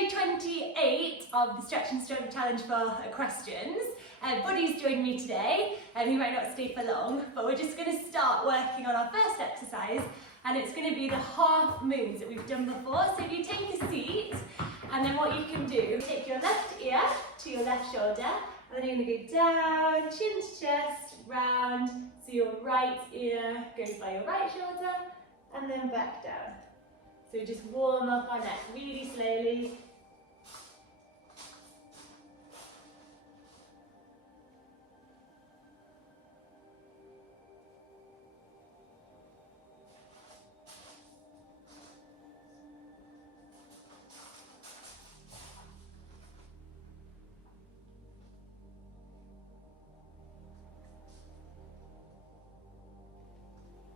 day 28 of the Stretch and Strength Challenge for Equestrians. Buddy's joined me today, and he might not stay for long, but we're just going to start working on our first exercise, and it's going to be the half moons that we've done before. So if you take a seat, and then what you can do, take your left ear to your left shoulder, and then you're going to go down, chin to chest, round, so your right ear goes by your right shoulder, and then back down. So just warm up our neck really slowly.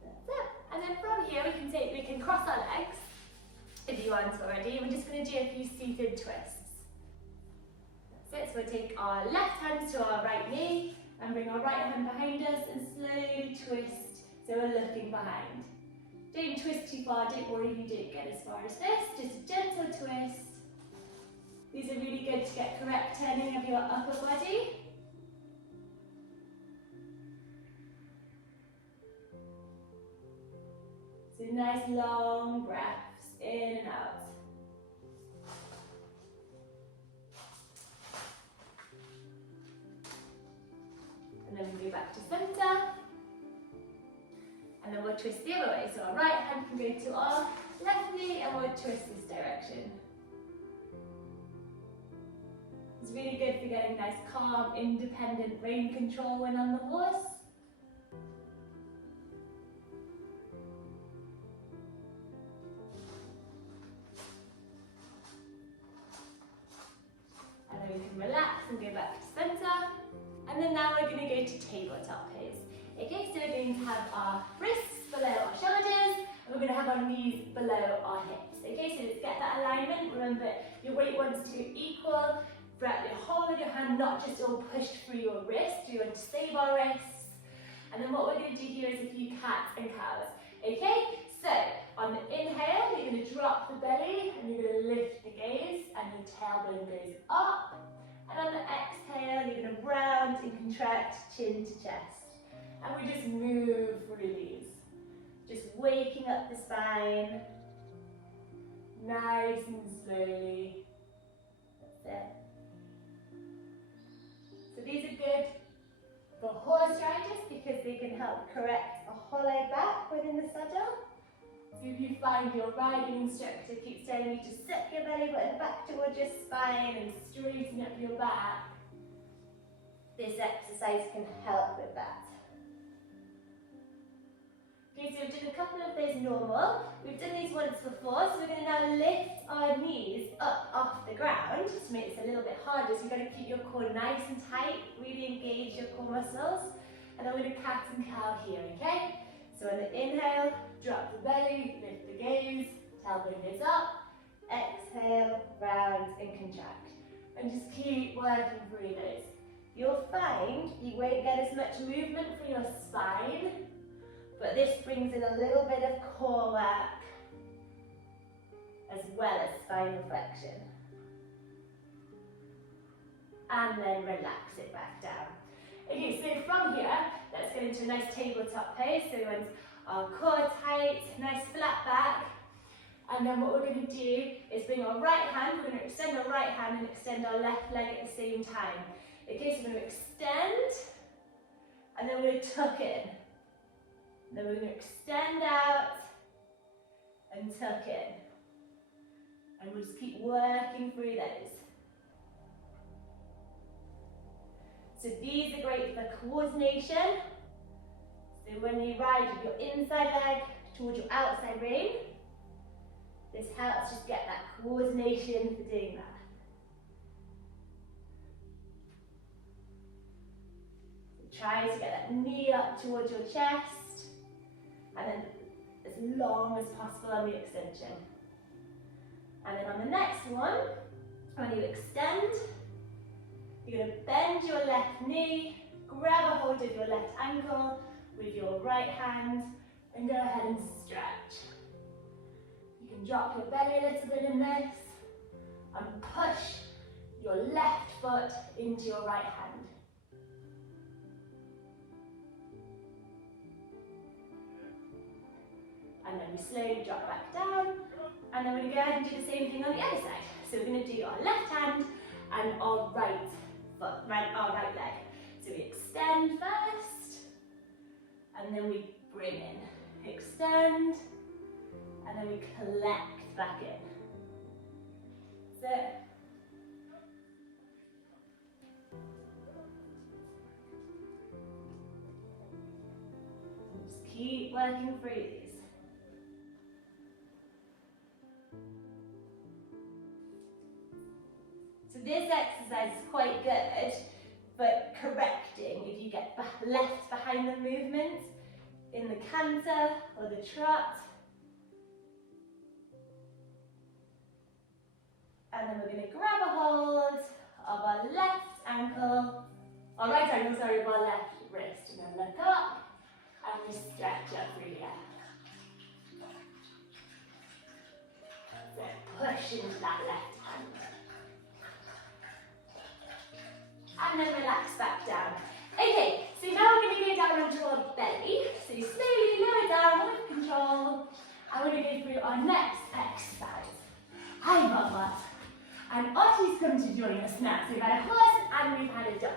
That's it. And then from here we can cross our legs. If you aren't already, we're just going to do a few seated twists. That's it, so we'll take our left hand to our right knee and bring our right hand behind us and slowly twist so we're looking behind. Don't twist too far, don't worry if you don't get as far as this, just a gentle twist. These are really good to get correct turning of your upper body. So nice long breaths. In and out. And then we go back to center. And then we'll twist the other way. So our right hand can go to our left knee and we'll twist this direction. It's really good for getting nice, calm, independent rein control when on the horse. We can relax and go back to center. And then now we're going to go to tabletop pose. Okay, so we're going to have our wrists below our shoulders, and we're going to have our knees below our hips. Okay, so let's get that alignment. Remember, your weight wants to be equal throughout the whole of your hand, not just all pushed through your wrist. We want to save our wrists. And then what we're going to do here is a few cats and cows. Okay, so on the inhale, you're going to drop the belly and you're going to lift the gaze and your tailbone goes up. And on the exhale, you're going to round and contract chin to chest. And we just move through these. Just waking up the spine, nice and slowly. That's it. So these are good for horse riders because they can help correct a hollow back within the saddle. So if you find your riding instructor keeps telling you to set your belly button back towards your spine and straighten up your back, this exercise can help with that. Okay, so we've done a couple of those normal. We've done these once before, so we're going to now lift our knees up off the ground to make this a little bit harder. So you've got to keep your core nice and tight, really engage your core muscles. And then we're going to cat and cow here, okay? So on the inhale, drop the belly, lift the gaze, tailbone goes up. Exhale, round and contract. And just keep working through those. You'll find you won't get as much movement for your spine, but this brings in a little bit of core work as well as spinal flexion. And then relax it back down. Okay, so from here, let's get into a nice tabletop pose. So we want our core tight, nice flat back. And then what we're going to do is bring our right hand, we're going to extend our right hand and extend our left leg at the same time. Okay, so we're going to extend, and then we're going to tuck in. And then we're going to extend out, and tuck in. And we'll just keep working through those. So these are great for coordination. So when you ride with your inside leg towards your outside rein, this helps just get that coordination for doing that. So try to get that knee up towards your chest, and then as long as possible on the extension. And then on the next one, when you extend, you're going to bend your left knee, grab a hold of your left ankle with your right hand, and go ahead and stretch. You can drop your belly a little bit in this, and push your left foot into your right hand. And then we slowly drop back down. And then we're going to go ahead and do the same thing on the other side. So we're going to do our left hand and our right foot, our right leg. So we extend first, and then we bring in. Extend, and then we collect back in. So, just keep working through these. So this exercise is quite good, but correcting if you get left behind the movement in the canter or the trot. And then we're going to grab a hold of our left ankle, or right ankle, sorry, of our left wrist. And then look up and we stretch up through the air. So push into that left hand. And then relax back down. Okay, so now we're going to go down onto our belly. So you slowly lower down with control. And we're going to go through our next exercise. Hi, Bubba. And Ottie's come to join us now. So we've had a horse and we've had a dog.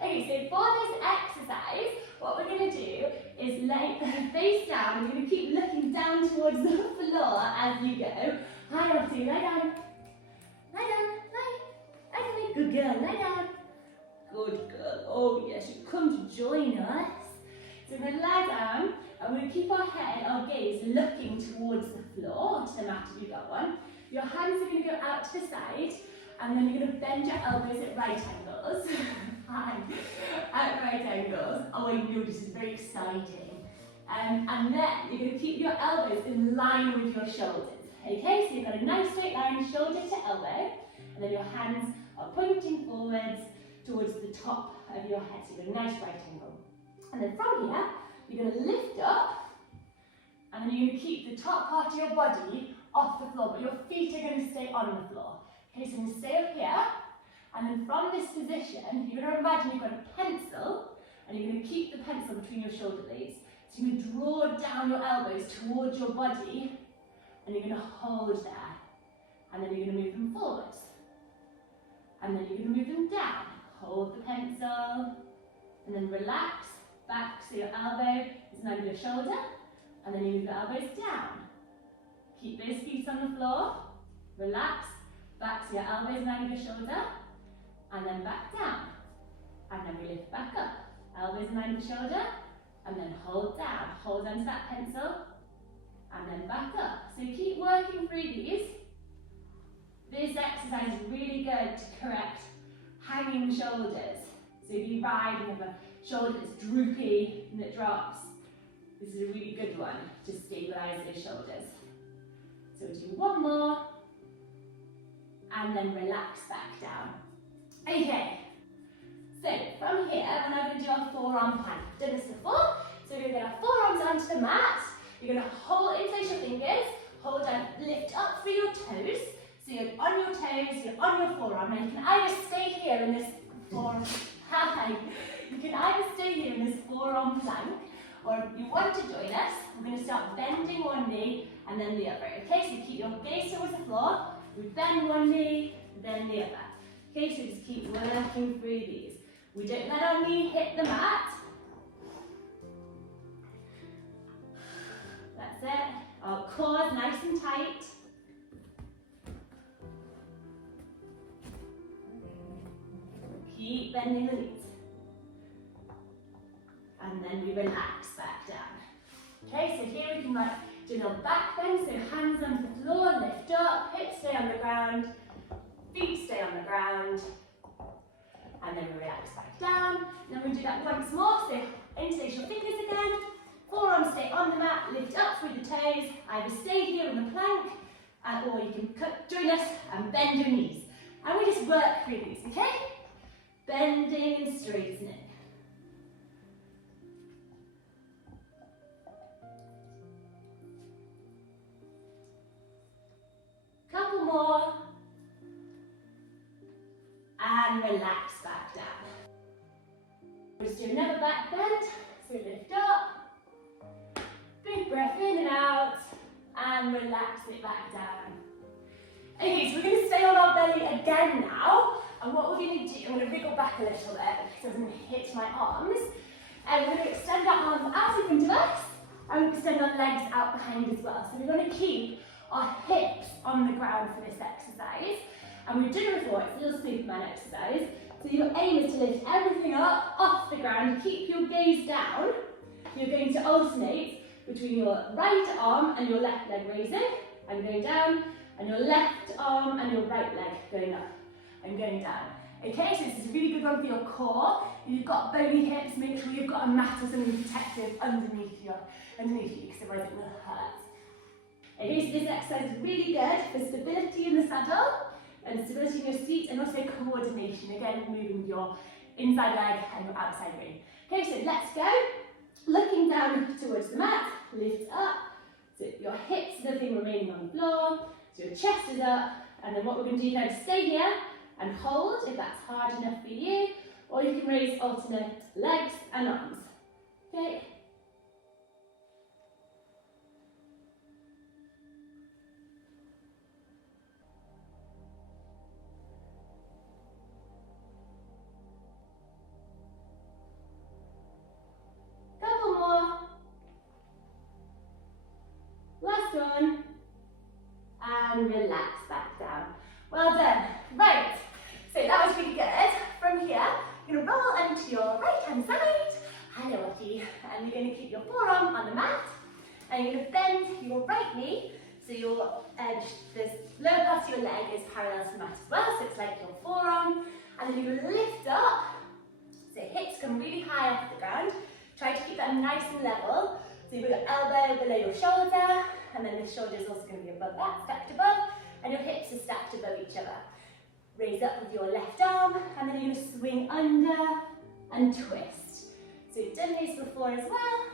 Okay, so for this exercise, what we're going to do is lay face down. We're going to keep looking down towards the floor as you go. Hi, Ottie, lie down. Lie down, lie. Okay, good girl, lie down. Good girl. Oh yes, you come to join us. So we're going to lie down and we're going to keep our head, our gaze looking towards the floor, to the mat if you've got one. Your hands are going to go out to the side and then you're going to bend your elbows at right angles. Hi. At right angles. Oh, I know this is very exciting. And then you're going to keep your elbows in line with your shoulders. Okay, so you've got a nice straight line, shoulder to elbow, and then your hands are pointing forwards towards the top of your head, so you've got a nice right angle. And then from here, you're going to lift up, and then you're going to keep the top part of your body off the floor, but your feet are going to stay on the floor. Okay, so you're going to stay up here, and then from this position, you're going to imagine you've got a pencil, and you're going to keep the pencil between your shoulder blades. So you're going to draw down your elbows towards your body, and you're going to hold there, and then you're going to move them forwards, and then you're going to move them down. Hold the pencil, and then relax back so your elbow is under your shoulder, and then you move your elbows down. Keep those feet on the floor, relax back so your elbows under your shoulder, and then back down. And then we lift back up. Elbows under the shoulder, and then hold down. Hold onto that pencil, and then back up. So keep working through these. This exercise is really good to correct hanging shoulders. So if you ride and have a shoulder that's droopy and it drops, this is a really good one to stabilise those shoulders. So we'll do one more, and then relax back down. Okay, so from here, we're now going to do our forearm plank. We've done this before, so we're going to get our forearms onto the mat. You're going to hold, interlace your fingers, hold down, lift up through your toes. So you're on your toes, you're on your forearm. Now you can either stay here in this forearm, you can either stay here in this forearm plank, or if you want to join us, we're going to start bending one knee and then the other. Okay, so keep your gaze towards the floor, we bend one knee, then the other. Okay, so just keep working through these. We don't let our knee hit the mat. That's it. Our core is nice and tight. Keep bending the knees. And then we relax back down. Okay, so here we can do a little back bend, so hands onto the floor, lift up, hips stay on the ground, feet stay on the ground, and then we relax back down. Then we do that once more, so interlace your fingers again, forearms stay on the mat, lift up through the toes, either stay here on the plank, or you can join us and bend your knees. And we just work through these, okay? Bending and straightening. Couple more. relax back down. We'll just do another back bend. So lift up, big breath in and out, and relax it back down. Okay, so we're going to stay on our belly again now, and what we're going to do, I'm going to wriggle back a little bit so it doesn't hit my arms, and we're going to extend our arms out in front of us, and we're going to extend our legs out behind as well. So we're going to keep our hips on the ground for this exercise, and we've done it before, it's a little Superman exercise. So your aim is to lift everything up, off the ground, keep your gaze down. You're going to alternate between your right arm and your left leg raising, and going down, and your left arm and your right leg going up and going down. Okay, so this is a really good one for your core. If you've got bony hips, make sure you've got a mat or something protective underneath you, because otherwise it will hurt. Okay, so this exercise is really good for stability in the saddle, and stability in your seat, and also coordination, again moving your inside leg and your outside ring. Okay, so let's go. Looking down towards the mat, lift up, so your hips and everything remaining on the floor, so your chest is up, and then what we're going to do now is stay here and hold if that's hard enough for you, or you can raise alternate legs and arms. Okay. Couple more. Last one. And relax back down. Well done. Right, so that was really good. From here, you're going to roll onto your right hand side, and you're going to keep your forearm on the mat, and you're going to bend your right knee, so your edge, this lower part of your leg is parallel to the mat as well, so it's like your forearm, and then you're going to lift up, so hips come really high off the ground, try to keep that nice and level, so you've got your elbow below your shoulder, and then the shoulder is also going to be above that, stacked above, and your hips are stacked above each other. Raise up with your left arm, and then you're going to swing under and twist. So you've done these before as well.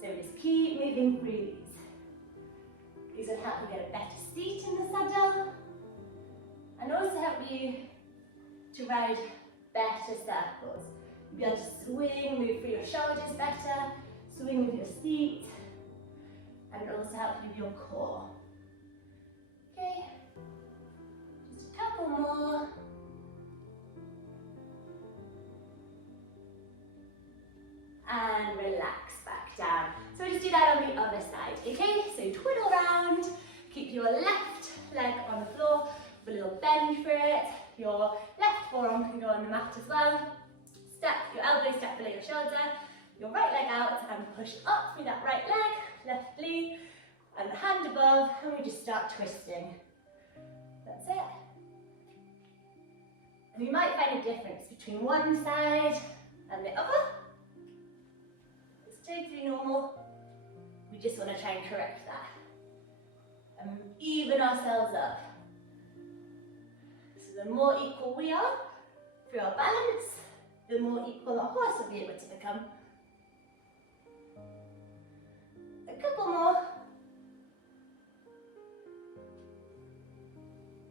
So just keep moving through these. These will help you get a better seat in the saddle, and also help you to ride better circles. You'll be able to swing, move through your shoulders better, swing with your seat, and it'll also help you with your core. Okay, just a couple more. And relax back down. So just do that on the other side, okay? So twiddle around, keep your left leg on the floor, with a little bend for it. Your left forearm can go on the mat as well. Stack your elbows stacked below your shoulder, your right leg out and push up through that right leg, left knee, and the hand above, and we just start twisting. That's it. And you might find a difference between one side and the other. It's totally normal. We just want to try and correct that and even ourselves up. So the more equal we are through our balance, the more equal our horse will be able to become. A couple more.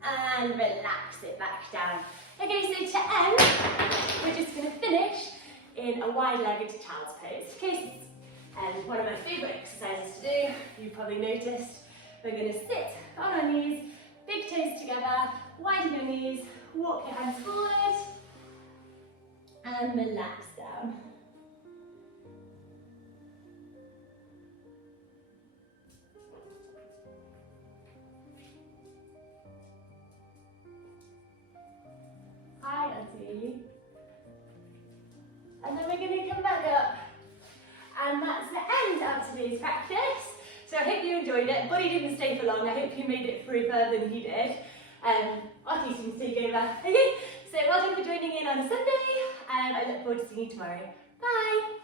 And relax it back down. Okay, so to end, we're just going to finish in a wide-legged child's pose. Okay, and one of my favourite exercises to do, you probably noticed, we're going to sit on our knees, big toes together, widen your knees, walk your hands forward, and relax down. Hi, Auntie. And then we're going to come back up. And that's the end of today's practice. So I hope you enjoyed it. Buddy didn't stay for long. I hope you made it through further than he did. I'll teach him to take over. Okay, so well done for joining in on Sunday. And I look forward to seeing you tomorrow. Bye.